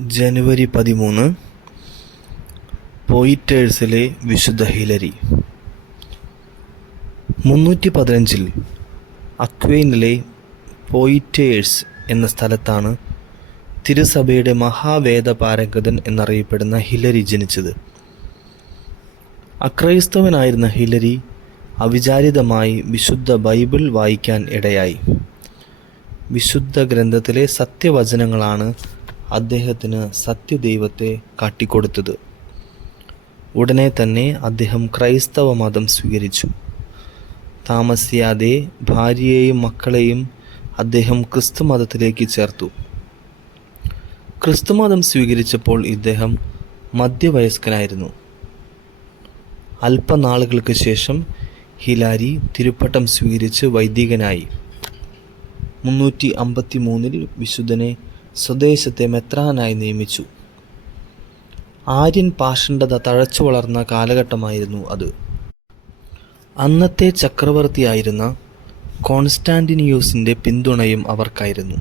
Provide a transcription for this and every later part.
ജനുവരി പതിമൂന്ന് പോയിറ്റേഴ്സിലെ വിശുദ്ധ ഹിലരി. മുന്നൂറ്റി പതിനഞ്ചിൽ അക്വൈനിലെ പോയിറ്റേഴ്സ് എന്ന സ്ഥലത്താണ് തിരുസഭയുടെ മഹാവേദ മഹാവേദപാരംഗതൻ എന്നറിയപ്പെടുന്ന ഹിലരി ജനിച്ചത്. അക്രൈസ്തവനായിരുന്ന ഹിലരി അവിചാരിതമായി വിശുദ്ധ ബൈബിൾ വായിക്കാൻ ഇടയായി. വിശുദ്ധ ഗ്രന്ഥത്തിലെ സത്യവചനങ്ങളാണ് അദ്ദേഹത്തിന് സത്യദൈവത്തെ കാട്ടിക്കൊടുത്തത്. ഉടനെ തന്നെ അദ്ദേഹം ക്രൈസ്തവ മതം സ്വീകരിച്ചു. താമസിയാതെ ഭാര്യയെയും മക്കളെയും അദ്ദേഹം ക്രിസ്തു മതത്തിലേക്ക് ചേർത്തു. ക്രിസ്തുമതം സ്വീകരിച്ചപ്പോൾ ഇദ്ദേഹം മധ്യവയസ്കനായിരുന്നു. അല്പനാളുകൾക്ക് ശേഷം ഹിലാരി തിരുപ്പട്ടം സ്വീകരിച്ച് വൈദികനായി. മുന്നൂറ്റി അമ്പത്തി മൂന്നിൽ വിശുദ്ധനെ സ്വദേശത്തെ മെത്രാനായി നിയമിച്ചു. ആര്യൻ പാഷണ്ഡത തഴച്ചു വളർന്ന കാലഘട്ടമായിരുന്നു അത്. അന്നത്തെ ചക്രവർത്തിയായിരുന്ന കോൺസ്റ്റാന്റിനിയൂസിന്റെ പിന്തുണയും അവർക്കായിരുന്നു.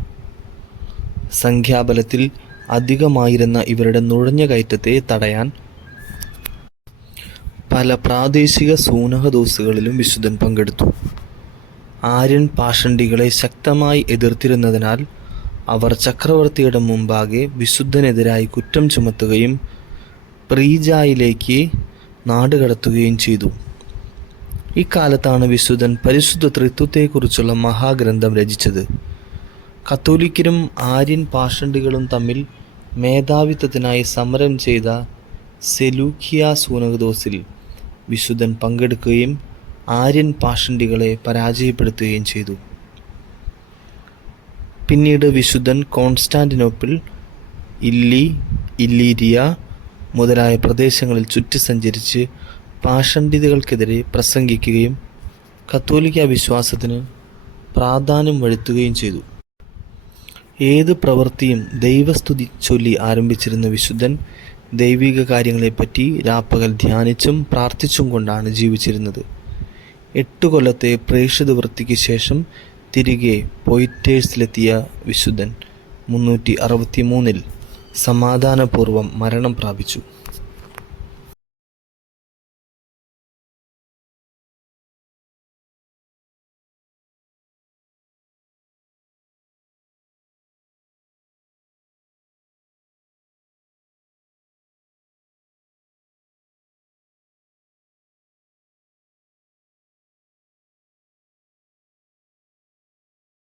സംഖ്യാബലത്തിൽ അധികമായിരുന്ന ഇവരുടെ നുഴഞ്ഞ കയറ്റത്തെ തടയാൻ പല പ്രാദേശിക സൂനഹദോസുകളിലും വിശുദ്ധൻ പങ്കെടുത്തു. ആര്യൻ പാഷണ്ഡികളെ ശക്തമായി എതിർത്തിരുന്നതിനാൽ അവർ ചക്രവർത്തിയുടെ മുമ്പാകെ വിശുദ്ധനെതിരായി കുറ്റം ചുമത്തുകയും പ്രീജായിലേക്ക് നാടുകടത്തുകയും ചെയ്തു. ഇക്കാലത്താണ് വിശുദ്ധൻ പരിശുദ്ധ ത്രിത്വത്തെക്കുറിച്ചുള്ള മഹാഗ്രന്ഥം രചിച്ചത്. കത്തോലിക്കരും ആര്യൻ പാഷണ്ടികളും തമ്മിൽ മേധാവിത്വത്തിനായി സമരം ചെയ്ത സെലൂക്കിയ സൂനകദോസിൽ വിശുദ്ധൻ പങ്കെടുക്കുകയും ആര്യൻ പാഷണ്ടികളെ പരാജയപ്പെടുത്തുകയും ചെയ്തു. പിന്നീട് വിശുദ്ധൻ കോൺസ്റ്റാന്റിനോപ്പിൾ ഇല്ലി ഇല്ലീരിയ മുതലായ പ്രദേശങ്ങളിൽ ചുറ്റി സഞ്ചരിച്ച് പാഷണ്ഡിതകൾക്കെതിരെ പ്രസംഗിക്കുകയും കത്തോലിക്ക വിശ്വാസത്തിന് പ്രാധാന്യം വരുത്തുകയും ചെയ്തു. ഏത് പ്രവൃത്തിയും ദൈവസ്തുതി ചൊല്ലി ആരംഭിച്ചിരുന്ന വിശുദ്ധൻ ദൈവിക കാര്യങ്ങളെപ്പറ്റി രാപ്പകൽ ധ്യാനിച്ചും പ്രാർത്ഥിച്ചും കൊണ്ടാണ് ജീവിച്ചിരുന്നത്. എട്ട് കൊല്ലത്തെ പ്രേക്ഷിത വൃത്തിക്ക് ശേഷം തിരികെ പോയിറ്റേഴ്സിലെത്തിയ വിശുദ്ധൻ മുന്നൂറ്റി അറുപത്തി മൂന്നിൽ സമാധാനപൂർവം മരണം പ്രാപിച്ചു.